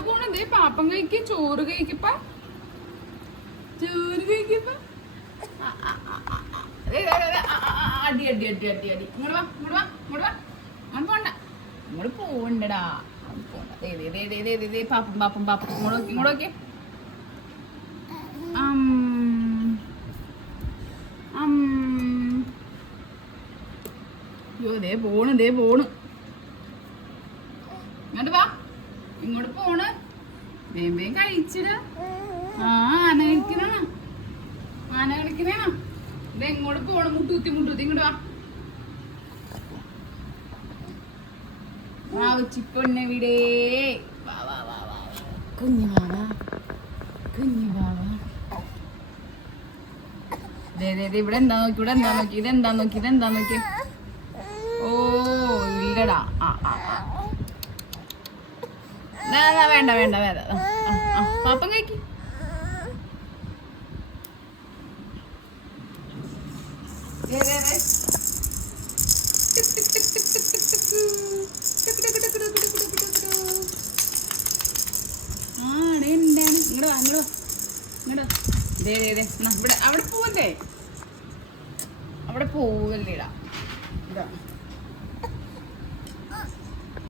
നമ്മൾ പോണത് പാപ്പം കഴിക്ക് ചോറ് കഴിക്കപ്പ ചോറ് കഴിക്കപ്പ അടി അടി അടി അടി അടി. ഇങ്ങോട്ട് വാ ഇങ്ങോട്ട് വാ ഇങ്ങോട്ട് വാ. അങ്ങനെ പോണ്ട. ഇങ്ങോട്ട് പോണ്ടടാ പോണ്ട. പാപ്പം പാപ്പം പാപ്പം. ഇങ്ങോട്ട് ഇങ്ങോട്ട് നോക്കിയേ അയ്യോ ദേ പോണ് ദേ പോണ്. ഇങ്ങോട്ട് വാ. ഇങ്ങോട്ട് പോണ്. വേം വേം കഴിച്ചിടാ. ആ ആന കളിക്കണ ആന കളിക്കണ ഇത് എങ്ങോട്ട് പോണ്. മുട്ടൂത്തി മുട്ടൂത്തി ഇങ്ങോട്ട് വാ. വാ ഉച്ചിപ്പൊന്നെ വിടേ. വാ വാ വാ വാ കുഞ്ഞു വാവ കുഞ്ഞു വാവ ഇവിടെ എന്താ നോക്കി? ഇവിടെ എന്താ നോക്കി? ഇതെന്താ നോക്കി? ഇതെന്താ നോക്കി? ഓ ഇല്ലടാ ആ ആ. വേണ്ട വേണ്ട വേണ്ട. പാപ്പം കഴിക്ക്. അവിടെ പോവല്ലേ? അവിടെ പോവല്ലേടാ. ഇതാ.